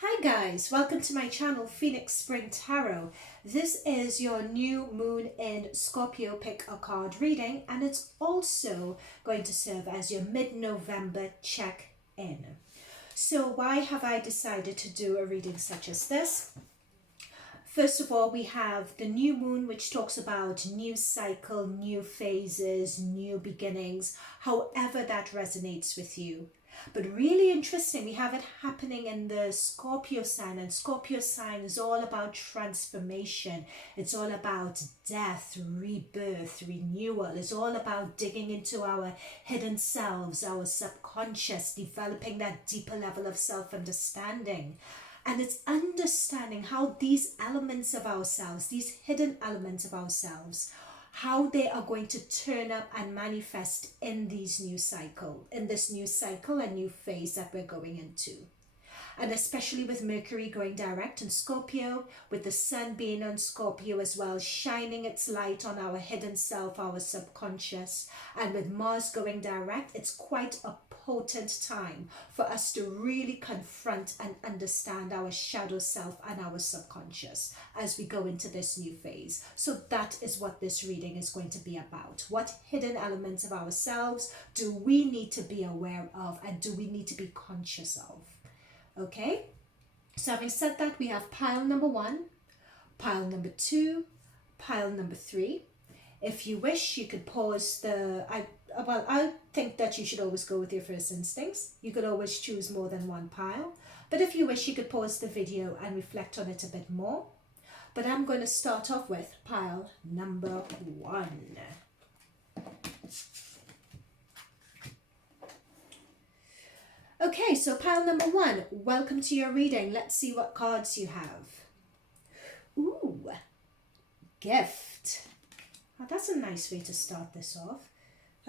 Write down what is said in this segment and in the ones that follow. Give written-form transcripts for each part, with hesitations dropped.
Hi guys, welcome to my channel Phoenix Spring Tarot. This is your new moon in Scorpio pick a card reading, and it's also going to serve as your mid-November check-in. So why have I decided to do a reading such as this? First of all, we have the new moon, which talks about new cycle, new phases, new beginnings, however that resonates with you. But really interesting, we have it happening in the Scorpio sign, and Scorpio sign is all about transformation. It's all about death, rebirth, renewal. It's all about digging into our hidden selves, our subconscious, developing that deeper level of self-understanding. And it's understanding how these elements of ourselves, these hidden elements of ourselves, how they are going to turn up and manifest in this new cycle and new phase that we're going into. And especially with Mercury going direct in Scorpio, with the sun being on Scorpio as well, shining its light on our hidden self, our subconscious, and with Mars going direct, it's quite a potent time for us to really confront and understand our shadow self and our subconscious as we go into this new phase. So that is what this reading is going to be about. What hidden elements of ourselves do we need to be aware of, and do we need to be conscious of? Okay, so having said that, we have pile number 1, pile number 2, pile number 3. If you wish, you could pause I think that you should always go with your first instincts. You could always choose more than one pile. But if you wish, you could pause the video and reflect on it a bit more. But I'm going to start off with pile number 1. Okay, so pile number 1, welcome to your reading. Let's see what cards you have. Ooh, gift. Oh, that's a nice way to start this off.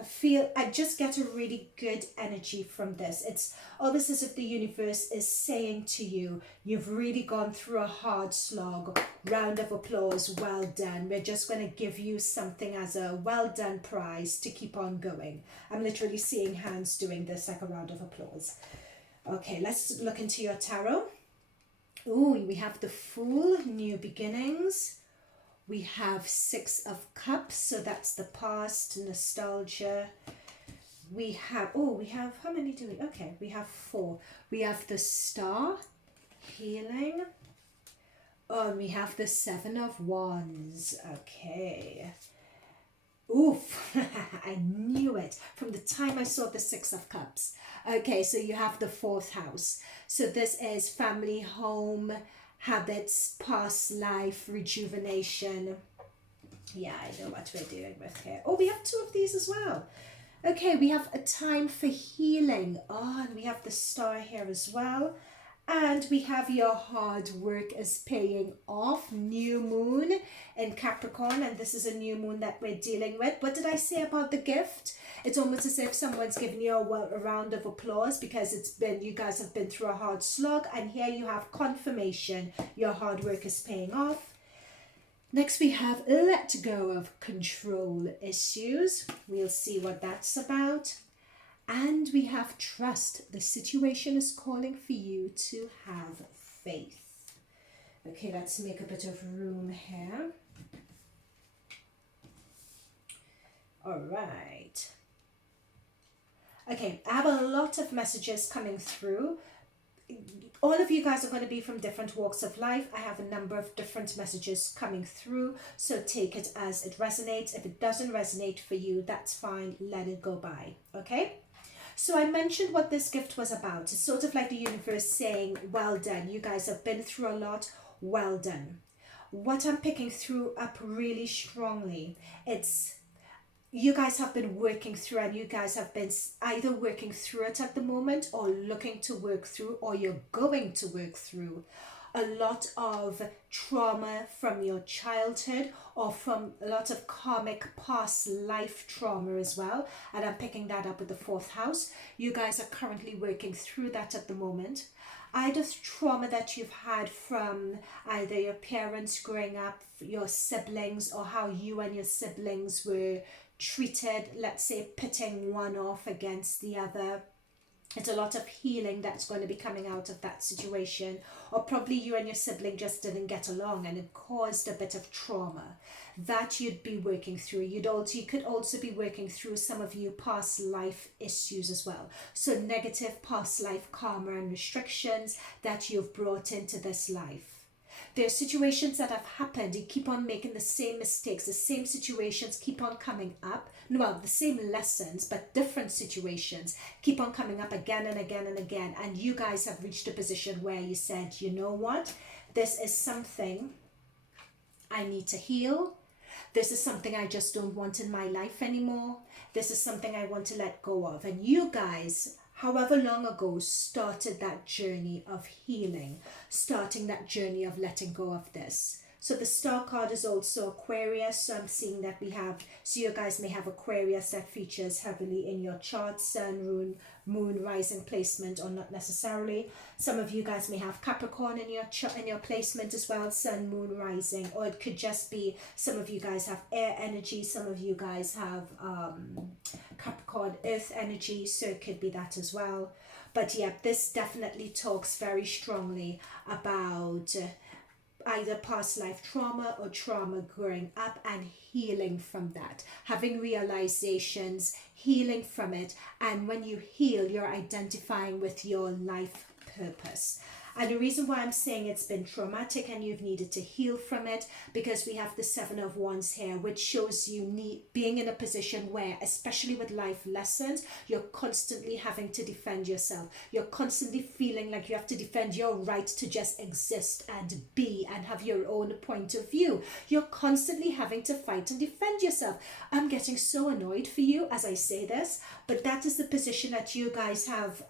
I just get a really good energy from this. It's almost as if the universe is saying to you, you've really gone through a hard slog. Round of applause, well done. We're just going to give you something as a well done prize to keep on going. I'm literally seeing hands doing this like a round of applause. Okay, let's look into your tarot. Ooh, we have the Fool, new beginnings. We have 6 of Cups, so that's the past, nostalgia. We have, how many do we? Okay, we have 4. We have the Star, healing. Oh, and we have the 7 of Wands. Okay. Oof, I knew it from the time I saw the 6 of Cups. Okay, so you have the 4th house. So this is family, home, habits, past life, rejuvenation. Yeah, I know what we're dealing with here. Oh, we have 2 of these as well. Okay, we have a time for healing. Oh, and we have the Star here as well. And we have your hard work is paying off. New moon in Capricorn, and this is a new moon that we're dealing with. What did I say about the gift? It's almost as if someone's giving you a round of applause because you guys have been through a hard slog, and here you have confirmation your hard work is paying off. Next we have let go of control issues. We'll see what that's about. And we have trust. The situation is calling for you to have faith. Okay, let's make a bit of room here. All right. Okay, I have a lot of messages coming through. All of you guys are going to be from different walks of life. I have a number of different messages coming through, so take it as it resonates. If it doesn't resonate for you, that's fine. Let it go by. Okay? So I mentioned what this gift was about. It's sort of like the universe saying, well done. You guys have been through a lot. Well done. What I'm picking through up really strongly, it's you guys have been working through, and you guys have been either working through it at the moment or looking to work through, or you're going to work through a lot of trauma from your childhood, or from a lot of karmic past life trauma as well. And I'm picking that up with the 4th house. You guys are currently working through that at the moment. Either trauma that you've had from either your parents growing up, your siblings, or how you and your siblings were treated, let's say pitting one off against the other. It's a lot of healing that's going to be coming out of that situation. Or probably you and your sibling just didn't get along and it caused a bit of trauma that you'd be working through. You could also be working through, some of you, past life issues as well. So negative past life karma and restrictions that you've brought into this life. There are situations that have happened. You keep on making the same mistakes. The same situations keep on coming up. Well, the same lessons, but different situations keep on coming up again and again and again. And you guys have reached a position where you said, you know what? This is something I need to heal. This is something I just don't want in my life anymore. This is something I want to let go of. And you guys, however long ago, started that journey of healing, starting that journey of letting go of this. So the star card is also Aquarius. So I'm seeing that we have, so you guys may have Aquarius that features heavily in your chart, sun, moon, rising placement, or not necessarily. Some of you guys may have Capricorn in your placement as well, sun, moon, rising, or it could just be some of you guys have air energy, some of you guys have Capricorn earth energy, so it could be that as well. But yeah, this definitely talks very strongly about either past life trauma or trauma growing up and healing from that, having realizations, healing from it. And when you heal, you're identifying with your life purpose. And the reason why I'm saying it's been traumatic and you've needed to heal from it, because we have the Seven of Wands here, which shows you being in a position where, especially with life lessons, you're constantly having to defend yourself. You're constantly feeling like you have to defend your right to just exist and be and have your own point of view. You're constantly having to fight and defend yourself. I'm getting so annoyed for you as I say this, but that is the position that you guys have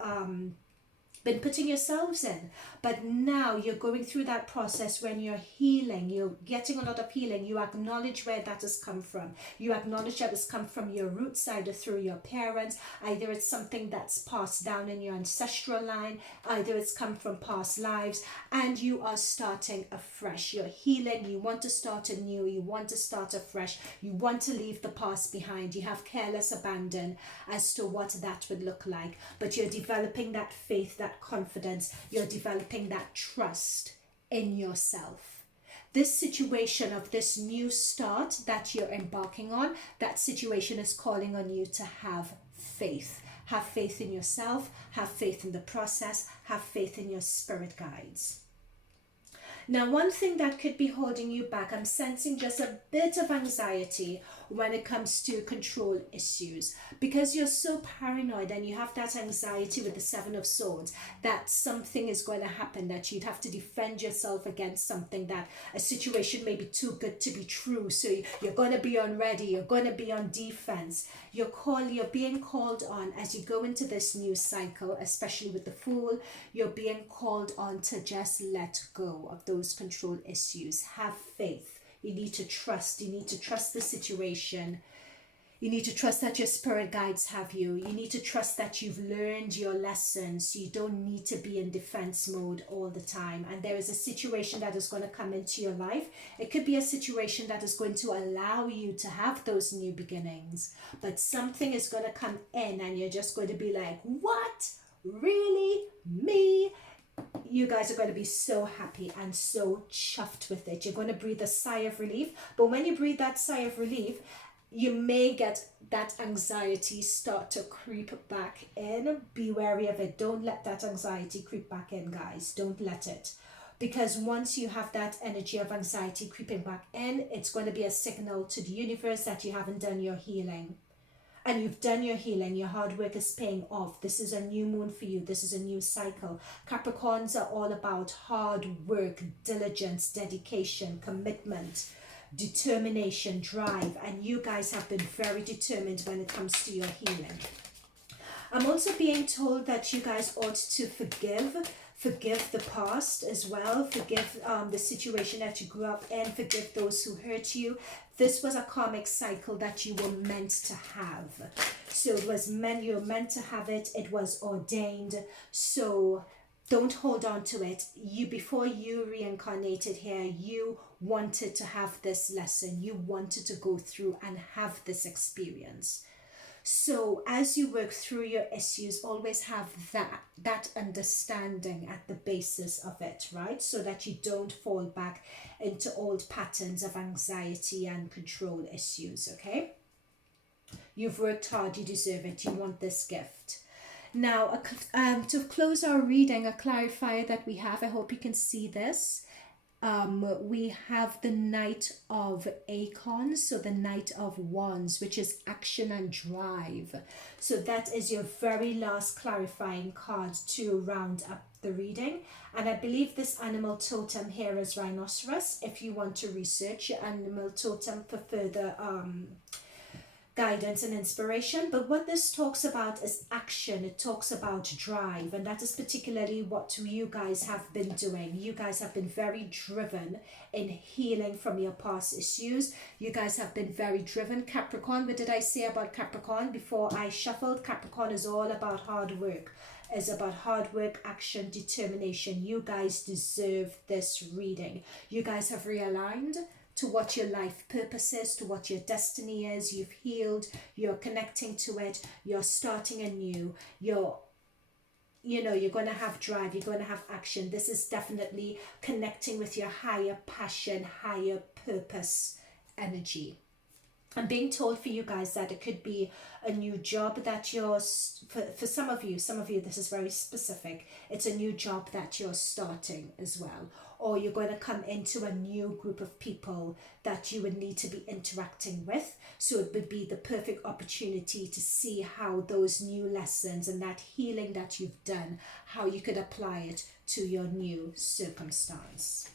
been putting yourselves in. But now you're going through that process when you're healing, you're getting a lot of healing. You acknowledge where that has come from. You acknowledge that it's come from your roots, either through your parents, either it's something that's passed down in your ancestral line, either it's come from past lives, and you are starting afresh. You're healing, you want to start anew, you want to start afresh, you want to leave the past behind. You have careless abandon as to what that would look like, but you're developing that faith, that confidence, you're developing that trust in yourself. This situation of this new start that you're embarking on, that situation is calling on you to have faith. Have faith in yourself, have faith in the process, have faith in your spirit guides. Now, one thing that could be holding you back, I'm sensing just a bit of anxiety when it comes to control issues, because you're so paranoid and you have that anxiety with the Seven of Swords that something is going to happen, that you'd have to defend yourself against something, that a situation may be too good to be true. So you're going to be on ready, you're going to be on defense. You're being called on as you go into this new cycle, especially with the Fool. You're being called on to just let go of those control issues. Have faith. You need to trust. You need to trust the situation. You need to trust that your spirit guides have you. You need to trust that you've learned your lessons. You don't need to be in defense mode all the time. And there is a situation that is going to come into your life. It could be a situation that is going to allow you to have those new beginnings. But something is going to come in and you're just going to be like, what? Really? Me? You guys are going to be so happy and so chuffed with it. You're going to breathe a sigh of relief. But when you breathe that sigh of relief, you may get that anxiety start to creep back in. Be wary of it. Don't let that anxiety creep back in, guys. Don't let it. Because once you have that energy of anxiety creeping back in, it's going to be a signal to the universe that you haven't done your healing. And you've done your healing. Your hard work is paying off. This is a new moon for you. This is a new cycle. Capricorns are all about hard work, diligence, dedication, commitment, determination, drive. And you guys have been very determined when it comes to your healing. I'm also being told that you guys ought to forgive the past as well. Forgive the situation that you grew up in. Forgive those who hurt you. This was a karmic cycle that you were meant to have. So it was you were meant to have it. It was ordained. So don't hold on to it. Before you reincarnated here, you wanted to have this lesson. You wanted to go through and have this experience. So as you work through your issues, always have that understanding at the basis of it, right? So that you don't fall back into old patterns of anxiety and control issues, okay? You've worked hard, you deserve it, you want this gift. Now, to close our reading, a clarifier that we have, I hope you can see this. We have the Knight of Acorns, so the Knight of Wands, which is action and drive. So that is your very last clarifying card to round up the reading. And I believe this animal totem here is rhinoceros, if you want to research your animal totem for further guidance and inspiration. But what this talks about is action. It talks about drive, and that is particularly what you guys have been doing. You guys have been very driven in healing from your past issues. You guys have been very driven. Capricorn, what did I say about Capricorn before I shuffled? Capricorn is all about hard work. It's about hard work, action, determination. You guys deserve this reading. You guys have realigned to what your life purpose is, to what your destiny is. You've healed, you're connecting to it, you're starting anew, you're going to have drive, you're going to have action. This is definitely connecting with your higher passion, higher purpose energy. I'm being told for you guys that it could be a new job that you're, for some of you, this is very specific. It's a new job that you're starting as well. Or you're going to come into a new group of people that you would need to be interacting with. So it would be the perfect opportunity to see how those new lessons and that healing that you've done, how you could apply it to your new circumstance.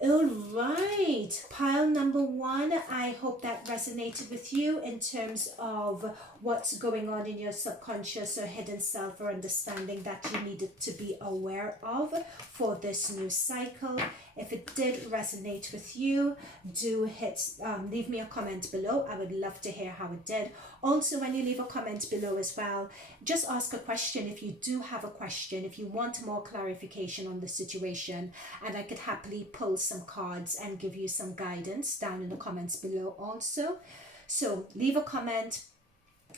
All right, pile number one, I hope that resonated with you in terms of what's going on in your subconscious or hidden self or understanding that you needed to be aware of for this new cycle. If it did resonate with you, do leave me a comment below. I would love to hear how it did. Also, when you leave a comment below as well, just ask a question if you do have a question, if you want more clarification on the situation, and I could happily pull some cards and give you some guidance down in the comments below also. So leave a comment,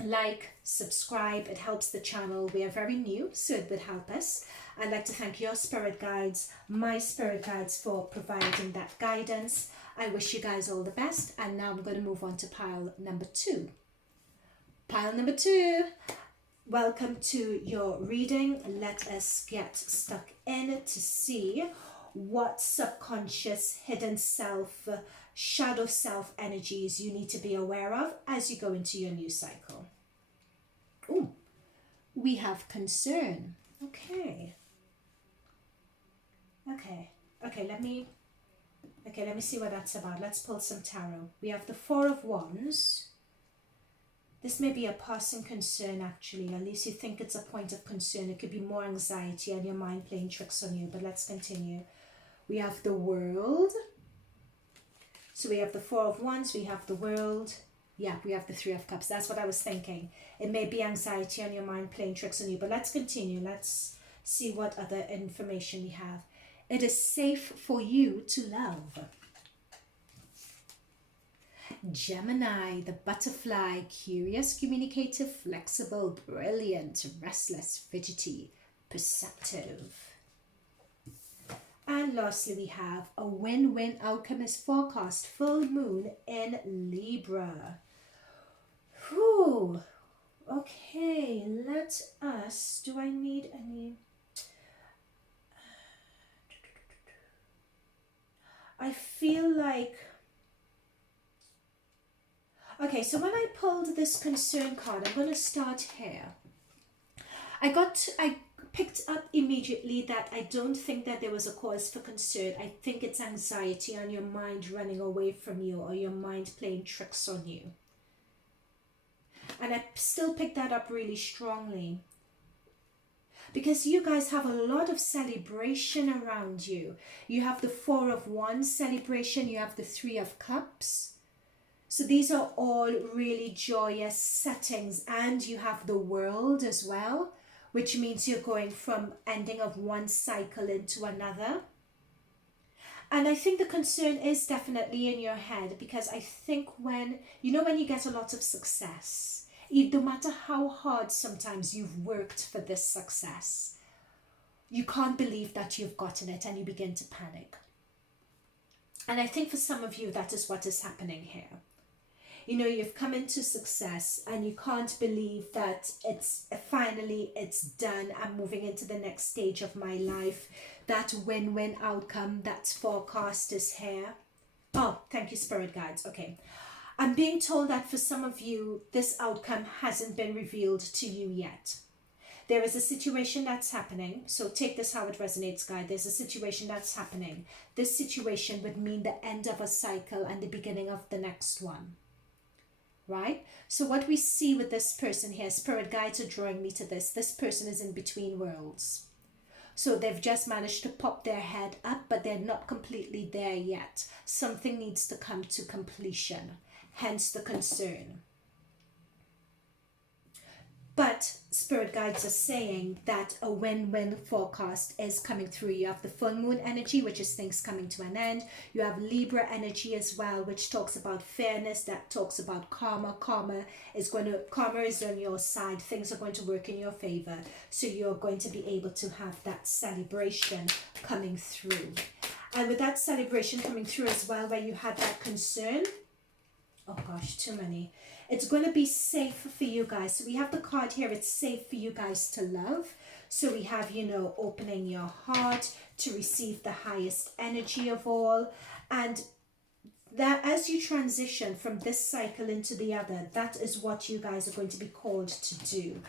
like, subscribe. It helps the channel. We are very new, so it would help us. I'd like to thank your spirit guides, my spirit guides, for providing that guidance. I wish you guys all the best, and now I'm going to move on to pile number two. Pile number two, welcome to your reading. Let us get stuck in to see what subconscious, hidden self, shadow self energies you need to be aware of as you go into your new cycle. Ooh, we have concern. Okay, let me see what that's about. Let's pull some tarot. We have the Four of Wands. This may be a passing concern, actually. At least you think it's a point of concern. It could be more anxiety and your mind playing tricks on you, but let's continue. We have the World. So we have the Four of Wands, we have the World. Yeah, we have the Three of Cups. That's what I was thinking. It may be anxiety on your mind playing tricks on you, but let's continue. Let's see what other information we have. It is safe for you to love. Gemini, the butterfly, curious, communicative, flexible, brilliant, restless, fidgety, perceptive. And lastly, we have a win-win outcome is forecast, full moon in Libra. Whew. Okay, let us, do I need any? I feel like, okay, so when I pulled this concern card, I'm going to start here. I picked up immediately that I don't think that there was a cause for concern. I think it's anxiety on your mind running away from you, or your mind playing tricks on you. And I still picked that up really strongly, because you guys have a lot of celebration around you. You have the Four of Wands celebration, you have the Three of Cups. So these are all really joyous settings, and you have the World as well, which means you're going from ending of one cycle into another. And I think the concern is definitely in your head, because I think when you get a lot of success, No matter how hard sometimes you've worked for this success, you can't believe that you've gotten it and you begin to panic. And I think for some of you, that is what is happening here. You know, you've come into success and you can't believe that it's finally, it's done. I'm moving into the next stage of my life. That win-win outcome that's forecast is here. Oh, thank you, Spirit Guides. Okay. I'm being told that for some of you, this outcome hasn't been revealed to you yet. There is a situation that's happening. So take this how it resonates, guys. There's a situation that's happening. This situation would mean the end of a cycle and the beginning of the next one. Right? So what we see with this person here, Spirit Guides are drawing me to this. This person is in between worlds. So they've just managed to pop their head up, but they're not completely there yet. Something needs to come to completion. Hence the concern. But Spirit Guides are saying that a win-win forecast is coming through. You have the full moon energy, which is things coming to an end. You have Libra energy as well, which talks about fairness, that talks about karma. Karma is on your side. Things are going to work in your favor. So you're going to be able to have that celebration coming through. And with that celebration coming through as well, where you had that concern, oh gosh, too many. It's going to be safe for you guys. So we have the card here. It's safe for you guys to love. So we have, you know, opening your heart to receive the highest energy of all. And that as you transition from this cycle into the other, that is what you guys are going to be called to do.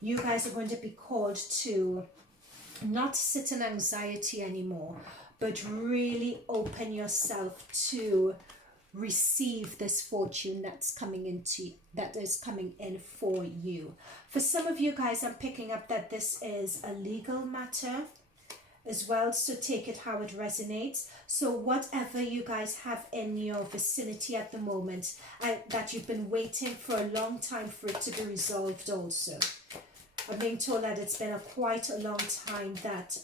You guys are going to be called to not sit in anxiety anymore, but really open yourself to receive this fortune that is coming in for you. For some of you guys, I'm picking up that this is a legal matter as well, so take it how it resonates. So whatever you guys have in your vicinity at the moment, that you've been waiting for a long time for it to be resolved also. I'm being told that it's been quite a long time that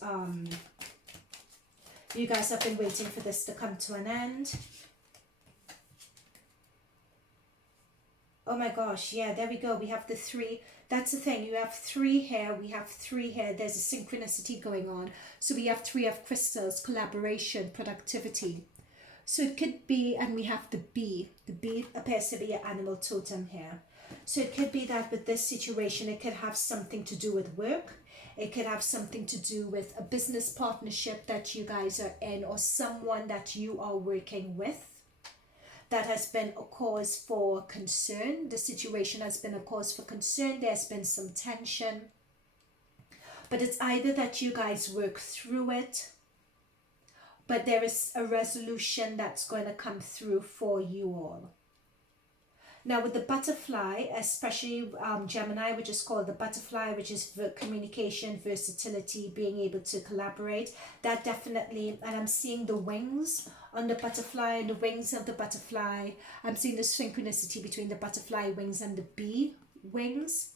you guys have been waiting for this to come to an end. Oh my gosh, yeah, there we go. We have the three. That's the thing. You have three here. We have three here. There's a synchronicity going on. So we have three of crystals, collaboration, productivity. So it could be, and we have the bee. The bee appears to be an animal totem here. So it could be that with this situation, it could have something to do with work. It could have something to do with a business partnership that you guys are in, or someone that you are working with. That has been a cause for concern. The situation has been a cause for concern. There's been some tension. But it's either that you guys work through it, but there is a resolution that's going to come through for you all. Now with the butterfly, especially Gemini, which is called the butterfly, which is communication, versatility, being able to collaborate, that definitely, and I'm seeing the wings on the butterfly, and the wings of the butterfly. I'm seeing the synchronicity between the butterfly wings and the bee wings.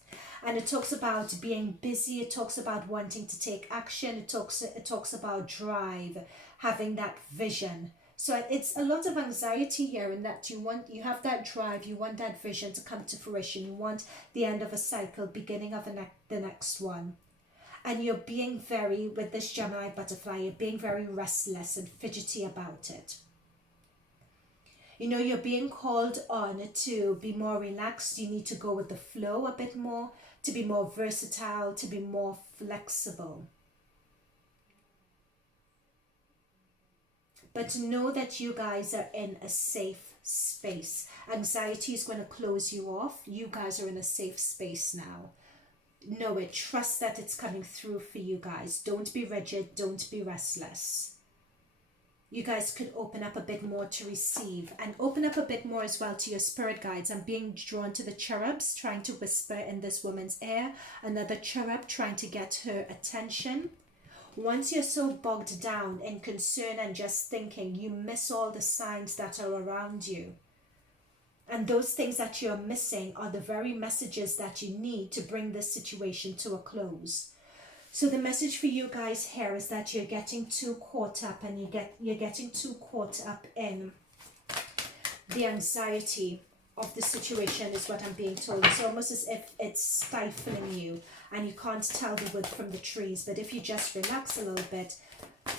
And it talks about being busy, it talks about wanting to take action, it talks about drive, having that vision. So it's a lot of anxiety here, in that you have that drive, you want that vision to come to fruition, you want the end of a cycle, beginning of the next one. And you're being with this Gemini butterfly, you're being very restless and fidgety about it. You know, you're being called on to be more relaxed, you need to go with the flow a bit more, to be more versatile, to be more flexible. But to know that you guys are in a safe space. Anxiety is going to close you off. You guys are in a safe space now. Know it. Trust that it's coming through for you guys. Don't be rigid. Don't be restless. You guys could open up a bit more to receive. And open up a bit more as well to your spirit guides. I'm being drawn to the cherubs trying to whisper in this woman's ear. Another cherub trying to get her attention. Once you're so bogged down in concern and just thinking, you miss all the signs that are around you. And those things that you're missing are the very messages that you need to bring this situation to a close. So the message for you guys here is that you're getting too caught up, and you're getting too caught up in the anxiety of the situation is what I'm being told. It's almost as if it's stifling you and you can't tell the wood from the trees. But if you just relax a little bit,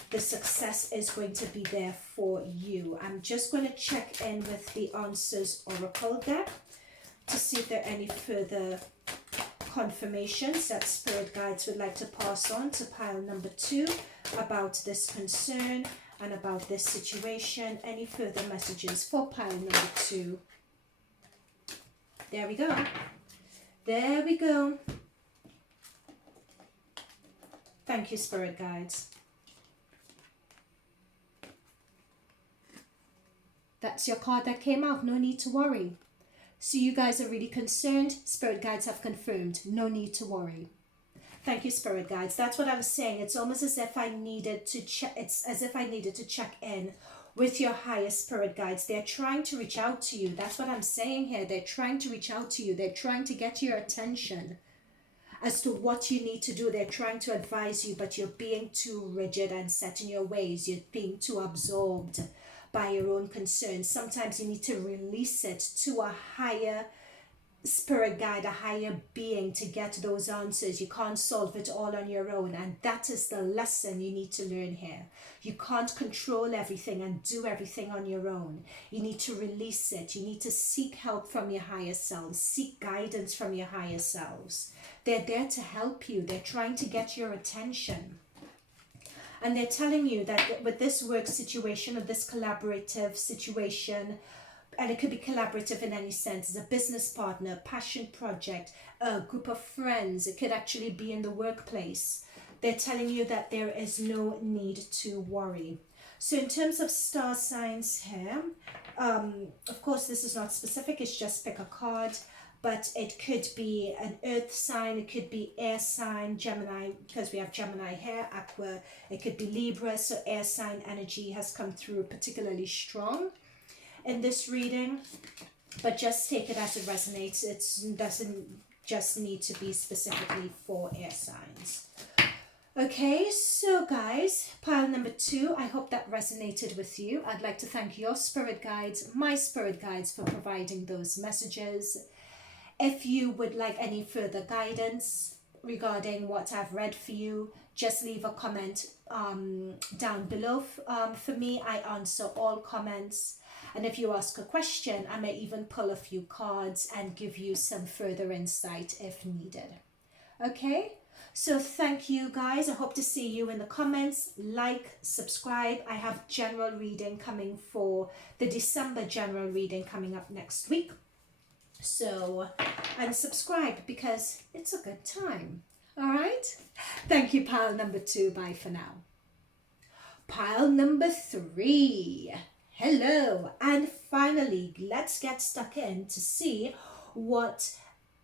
the success is going to be there for you. I'm just going to check in with the Answers Oracle deck to see if there are any further confirmations that spirit guides would like to pass on to pile number 2 about this concern and about this situation. Any further messages for pile number 2? There we go. There we go. Thank you, spirit guides. That's your card that came out. No need to worry. So you guys are really concerned. Spirit guides have confirmed. No need to worry. Thank you, spirit guides. That's what I was saying. It's almost as if I needed to check. It's as if I needed to check in with your higher spirit guides. They're trying to reach out to you. That's what I'm saying here. They're trying to reach out to you. They're trying to get your attention as to what you need to do. They're trying to advise you, but you're being too rigid and set in your ways. You're being too absorbed by your own concerns. Sometimes you need to release it to a higher spirit guide, a higher being, to get those answers. You can't solve it all on your own, and that is the lesson you need to learn here. You can't control everything and do everything on your own. You need to release it. You need to seek help from your higher selves, seek guidance from your higher selves. They're there to help you. They're trying to get your attention. And they're telling you that with this work situation or this collaborative situation, and it could be collaborative in any sense, as a business partner, passion project, a group of friends, it could actually be in the workplace. They're telling you that there is no need to worry. So in terms of star signs here, of course this is not specific, it's just pick a card. But it could be an earth sign, it could be air sign, Gemini, because we have Gemini here, Aqua, it could be Libra, so air sign energy has come through particularly strong in this reading. But just take it as it resonates. It doesn't just need to be specifically for air signs. Okay, so guys, pile number 2, I hope that resonated with you. I'd like to thank your spirit guides, my spirit guides, for providing those messages. If you would like any further guidance regarding what I've read for you, just leave a comment down below. For me, I answer all comments. And if you ask a question, I may even pull a few cards and give you some further insight if needed. Okay? So thank you guys. I hope to see you in the comments. Like, subscribe. I have general reading coming for the December general reading coming up next week. So, and subscribe because it's a good time. All right. Thank you, pile number 2. Bye for now. Pile number 3. Hello. And finally, let's get stuck in to see what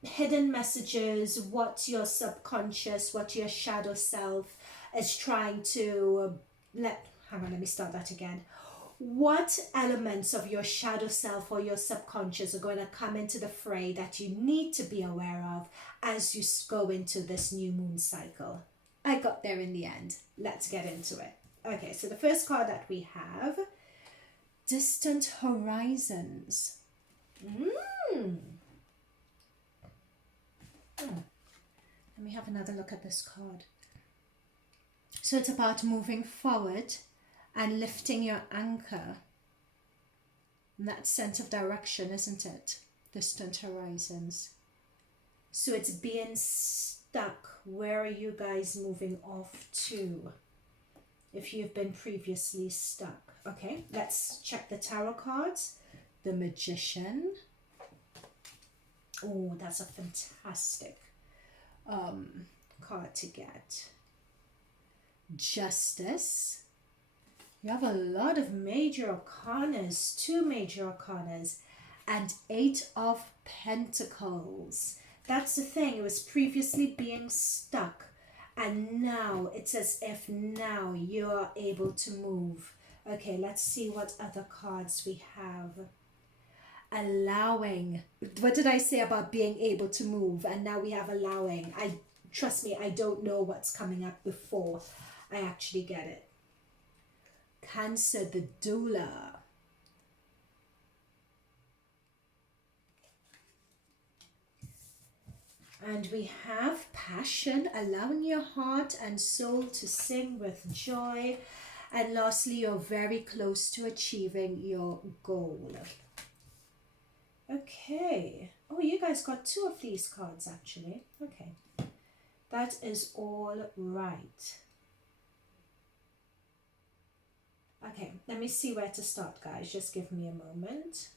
hidden messages, what your subconscious, what your shadow self is trying to let me start that again. What elements of your shadow self or your subconscious are going to come into the fray that you need to be aware of as you go into this new moon cycle? I got there in the end. Let's get into it. Okay, so the first card that we have, Distant Horizons. Let me have another look at this card. So it's about moving forward and lifting your anchor in that sense of direction, isn't it? Distant horizons. So it's being stuck. Where are you guys moving off to? If you've been previously stuck. Okay, let's check the tarot cards. The Magician. Oh, that's a fantastic card to get. Justice. You have a lot of major arcanas, 2 major arcanas, and 8 of Pentacles. That's the thing, it was previously being stuck, and now it's as if now you're able to move. Okay, let's see what other cards we have. Allowing. What did I say about being able to move? And now we have allowing. Trust me, I don't know what's coming up before I actually get it. Cancer, the doula. And we have passion, allowing your heart and soul to sing with joy. And lastly, you're very close to achieving your goal. Okay. Oh, you guys got 2 of these cards actually. Okay. That is all right. Okay, let me see where to start, guys. Just give me a moment.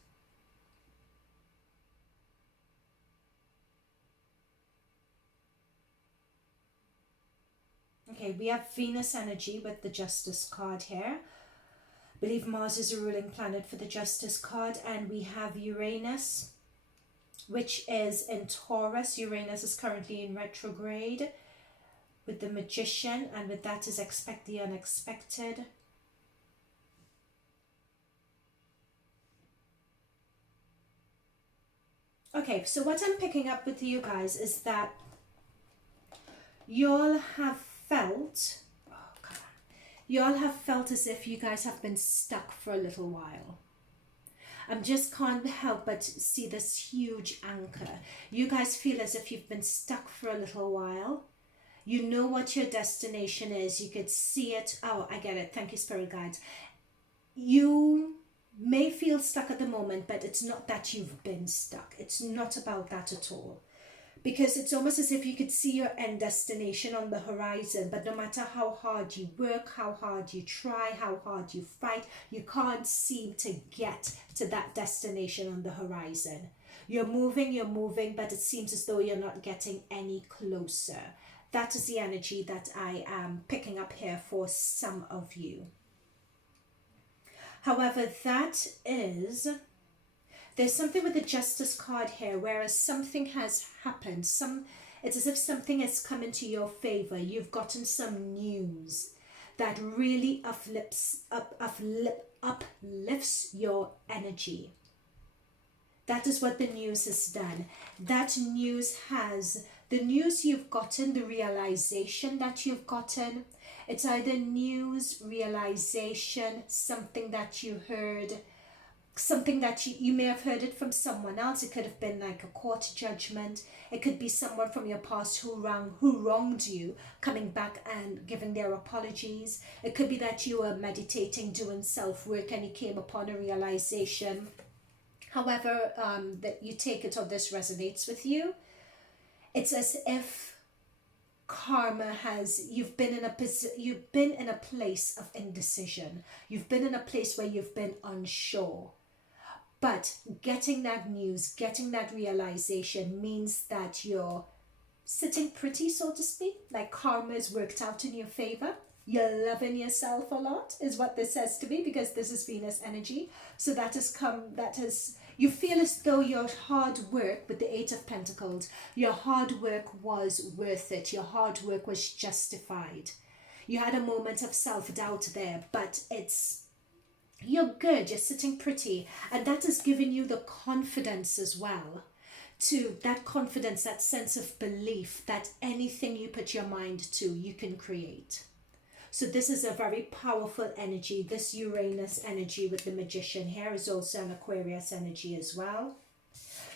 Okay, we have Venus energy with the Justice card here. I believe Mars is a ruling planet for the Justice card. And we have Uranus, which is in Taurus. Uranus is currently in retrograde with the Magician. And with that is expect the unexpected. Okay, so what I'm picking up with you guys is that y'all have felt, y'all have felt as if you guys have been stuck for a little while. I just can't help but see this huge anchor. You guys feel as if you've been stuck for a little while. You know what your destination is. You could see it. Oh, I get it. Thank you, Spirit Guides. You may feel stuck at the moment, but it's not that you've been stuck. It's not about that at all. Because it's almost as if you could see your end destination on the horizon, but no matter how hard you work, how hard you try, how hard you fight, you can't seem to get to that destination on the horizon. You're moving, but it seems as though you're not getting any closer. That is the energy that I am picking up here for some of you. However, there's something with the Justice card here, whereas something has happened. It's as if something has come into your favor. You've gotten some news that really uplifts your energy. That is what the news has done. The news you've gotten, the realization that you've gotten, it's either news, realization, something that you heard, something that you may have heard it from someone else. It could have been like a court judgment. It could be someone from your past who wronged you, coming back and giving their apologies. It could be that you were meditating, doing self-work, and you came upon a realization. However that you take it or this resonates with you, it's as if karma you've been in a place of indecision. You've been in a place where you've been unsure. But getting that news, getting that realization means that you're sitting pretty, so to speak. Like karma is worked out in your favor. You're loving yourself a lot is what this says to me, because this is Venus energy. So you feel as though your hard work with the 8 of Pentacles, your hard work was worth it. Your hard work was justified. You had a moment of self-doubt there, but you're good, you're sitting pretty. And that has given you the confidence as well. That confidence, that sense of belief that anything you put your mind to, you can create. So this is a very powerful energy. This Uranus energy with the Magician here is also an Aquarius energy as well.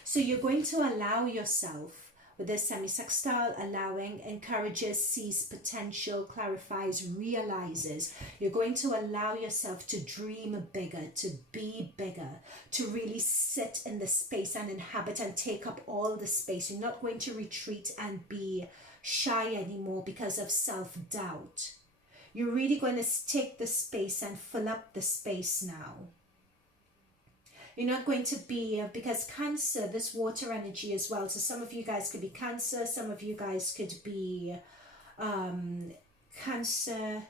So you're going to allow yourself, with this semi-sextile, allowing, encourages, sees potential, clarifies, realizes. You're going to allow yourself to dream bigger, to be bigger, to really sit in the space and inhabit and take up all the space. You're not going to retreat and be shy anymore because of self-doubt. You're really going to take the space and fill up the space now. You're not going to be, because Cancer, this water energy as well. So some of you guys could be Cancer, some of you guys could be Cancer,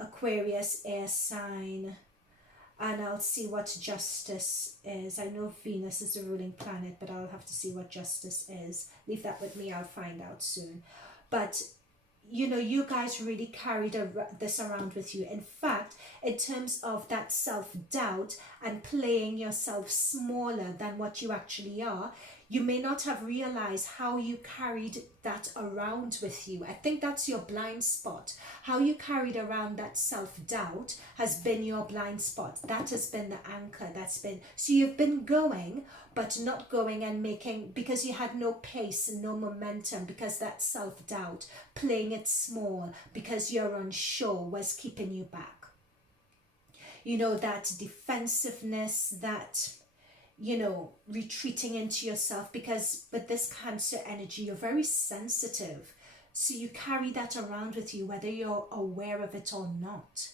Aquarius, air sign. And I'll see what Justice is. I know Venus is the ruling planet, but I'll have to see what Justice is. Leave that with me, I'll find out soon. But you know, you guys really carried this around with you. In fact, in terms of that self-doubt and playing yourself smaller than what you actually are, You may not have realized how you carried that around with you. I think that's your blind spot. How you carried around that self-doubt has been your blind spot. That has been the anchor. That's been, so you've been going, but not going and making, because you had no pace and no momentum, because that self-doubt, playing it small, because you're unsure, was keeping you back. You know, that defensiveness, that, you know, retreating into yourself, because with this Cancer energy, you're very sensitive. So you carry that around with you, whether you're aware of it or not.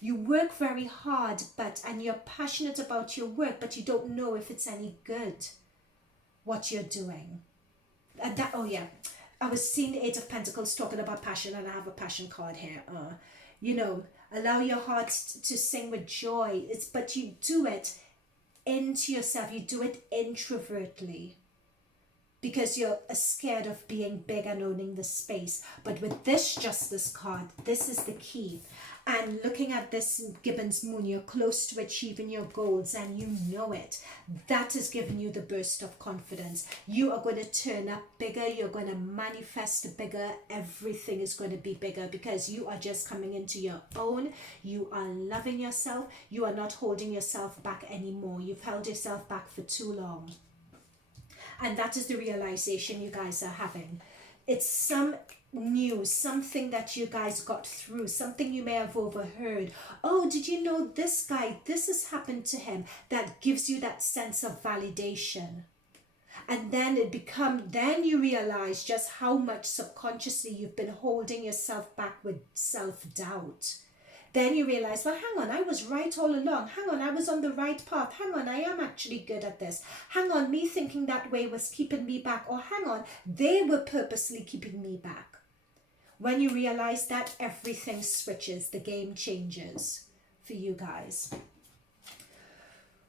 You work very hard, and you're passionate about your work, but you don't know if it's any good, what you're doing. And that, oh yeah, I was seeing the Eight of Pentacles talking about passion, and I have a passion card here. You know, allow your heart to sing with joy. But you do it into yourself. You do it introvertly, because you're scared of being big and owning the space. But with this Justice card, this is the key. And looking at this Gibbon's moon, you're close to achieving your goals, and you know it. That has given you the burst of confidence. You are going to turn up bigger. You're going to manifest bigger. Everything is going to be bigger, because you are just coming into your own. You are loving yourself. You are not holding yourself back anymore. You've held yourself back for too long. And that is the realization you guys are having. It's some news, something that you guys got through, something you may have overheard. Oh, did you know this guy, this has happened to him? That gives you that sense of validation. And then then you realize just how much subconsciously you've been holding yourself back with self-doubt. Then you realize, well, hang on, I was right all along. Hang on, I was on the right path. Hang on, I am actually good at this. Hang on, me thinking that way was keeping me back. Or hang on, they were purposely keeping me back. When you realize that, everything switches. The game changes for you guys.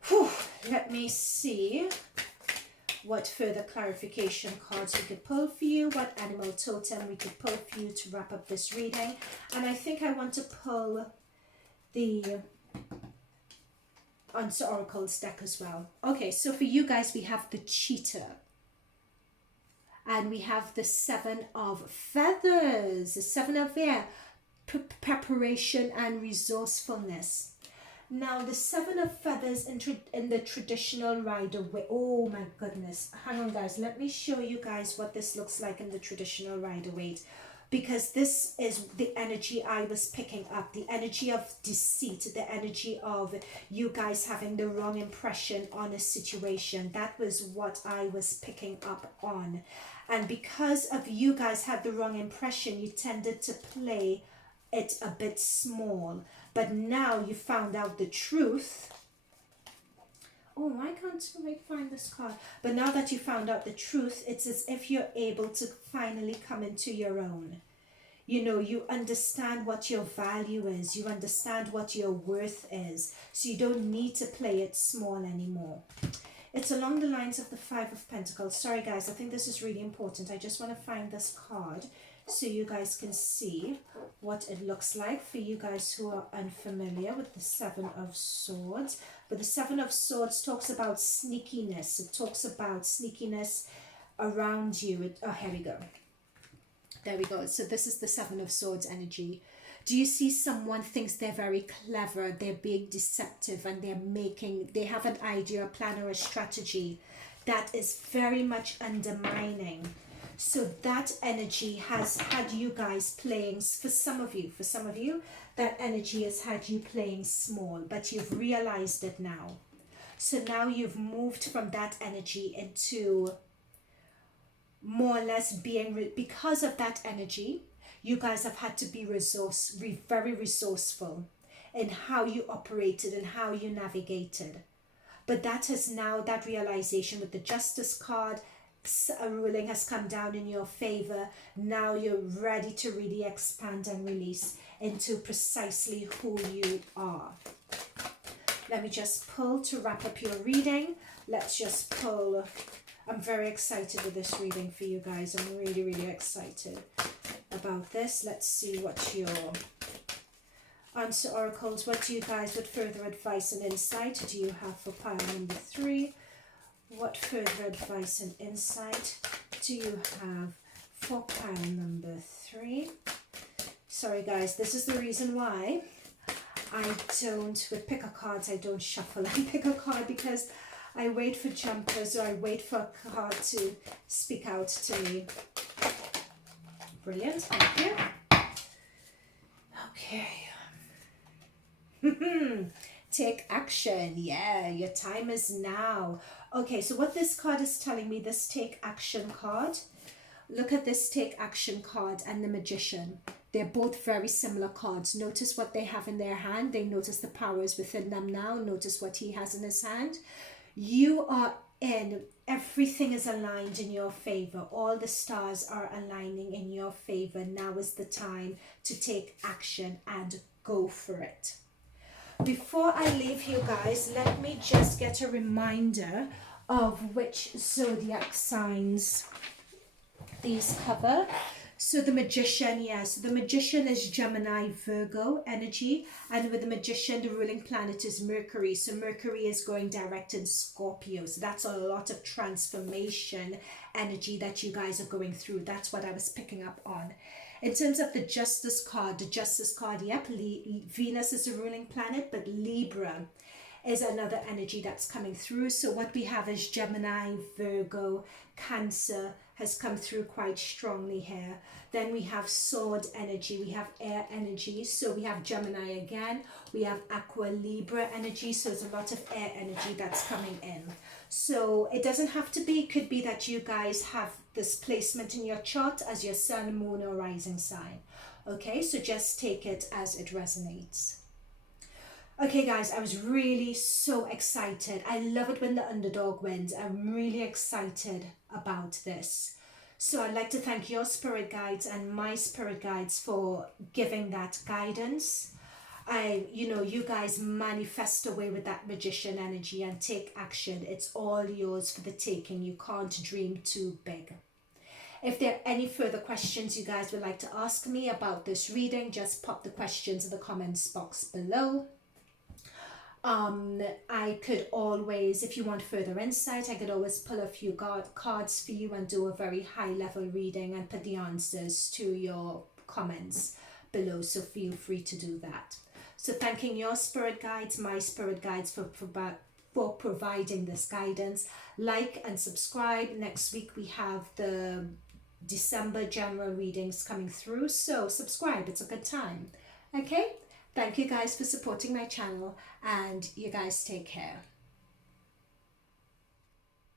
Whew, let me see what further clarification cards we could pull for you, what animal totem we could pull for you to wrap up this reading. And I think I want to pull the Answer Oracles deck as well. Okay, so for you guys, we have the Cheetah. And we have the Seven of Feathers. The Seven of preparation and resourcefulness. Now, the Seven of Feathers in the traditional Rider-Waite. Oh my goodness. Hang on, guys. Let me show you guys what this looks like in the traditional Rider-Waite. Because this is the energy I was picking up. The energy of deceit. The energy of you guys having the wrong impression on a situation. That was what I was picking up on. And because of you guys had the wrong impression, you tended to play it a bit small. But now you found out the truth. Oh, why can't I find this card? But now that you found out the truth, it's as if you're able to finally come into your own. You know, you understand what your value is. You understand what your worth is. So you don't need to play it small anymore. It's along the lines of the Five of Pentacles. Sorry, guys, I think this is really important. I just want to find this card so you guys can see what it looks like for you guys who are unfamiliar with the Seven of Swords. But the Seven of Swords talks about sneakiness. It talks about sneakiness around you. Oh, here we go. There we go. So this is the Seven of Swords energy. Do you see someone thinks they're very clever, they're being deceptive, and they have an idea, a plan, or a strategy that is very much undermining. So that energy has had you guys playing, for some of you, that energy has had you playing small, but you've realized it now. So now you've moved from that energy into more or less being, because of that energy, you guys have had to be very resourceful in how you operated and how you navigated. But that has now, that realization with the Justice card, a ruling has come down in your favor. Now you're ready to really expand and release into precisely who you are. Let me just pull to wrap up your reading. Let's just pull. I'm very excited with this reading for you guys. I'm really, really excited about this. Let's see what your Answer Oracles, what further advice and insight do you have for pile number 3? What further advice and insight do you have for pile number 3? Sorry guys, this is the reason why I don't, with pick a cards, I don't shuffle. I pick a card because I wait for jumpers, or I wait for a card to speak out to me. Brilliant, thank you. Okay. Take action. Yeah, your time is now. Okay, so what this card is telling me, this take action card, look at this take action card and the Magician. They're both very similar cards. Notice what they have in their hand. They notice the powers within them now. Notice what he has in his hand. You are in, everything is aligned in your favor. All the stars are aligning in your favor. Now is the time to take action and go for it. Before I leave you guys, let me just get a reminder of which zodiac signs these cover. So the Magician, yes, the Magician is Gemini, Virgo energy, and with the Magician, the ruling planet is Mercury. So Mercury is going direct in Scorpio. So that's a lot of transformation energy that you guys are going through. That's what I was picking up on. In terms of the Justice card, yep, Venus is a ruling planet, but Libra is another energy that's coming through. So what we have is Gemini, Virgo, Cancer has come through quite strongly here. Then we have sword energy, we have air energy, so we have Gemini again, we have Aqua, Libra energy, so there's a lot of air energy that's coming in. So it doesn't have to be, it could be that you guys have this placement in your chart as your sun, moon or rising sign. Okay, so just take it as it resonates. Okay guys, I was really so excited. I love it when the underdog wins. I'm really excited about this. So I'd like to thank your spirit guides and my spirit guides for giving that guidance. You guys manifest away with that Magician energy and take action. It's all yours for the taking. You can't dream too big. If there are any further questions you guys would like to ask me about this reading, just pop the questions in the comments box below. I could always, if you want further insight, I could always pull a few cards for you and do a very high level reading and put the answers to your comments below, so feel free to do that. So thanking your spirit guides, my spirit guides for providing this guidance. Like and subscribe. Next week we have the December general readings coming through, so subscribe, it's a good time. Okay, thank you guys for supporting my channel, and you guys take care.